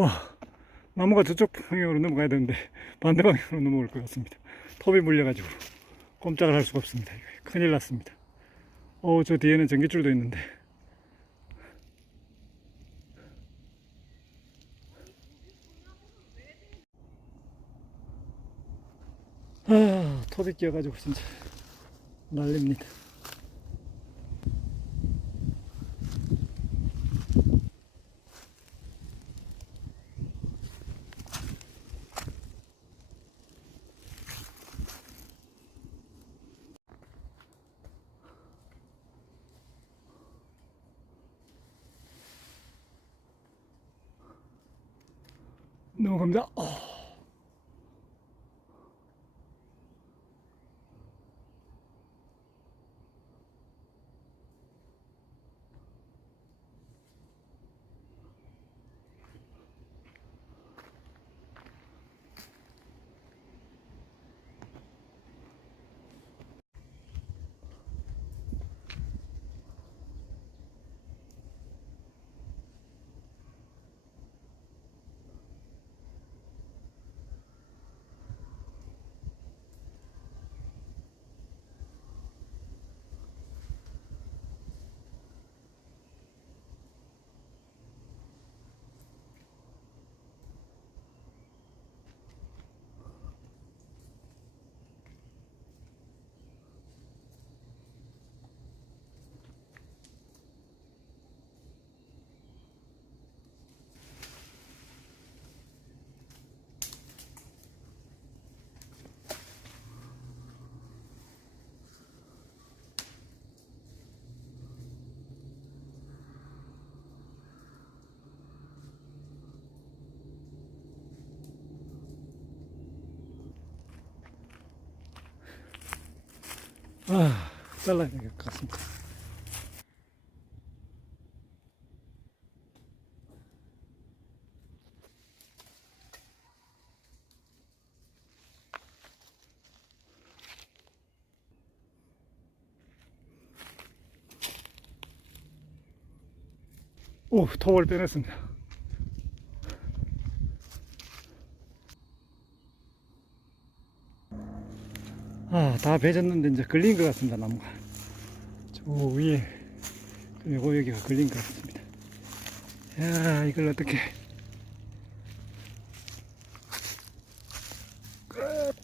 와, 나무가 저쪽 방향으로 넘어가야 되는데 반대 방향으로 넘어올 것 같습니다. 톱이 물려가지고 꼼짝을 할 수가 없습니다. 큰일 났습니다. 저 뒤에는 전기줄도 있는데. 톱이 끼어가지고 진짜 난립니다. 넘어갑니다. 잘라야 될 것 같습니다. 톱을 빼냈습니다. 다 베졌는데 이제 걸린 것 같습니다. 나무가 저 위에, 그리고 여기가 걸린 것 같습니다. 야, 이걸 어떻게 끝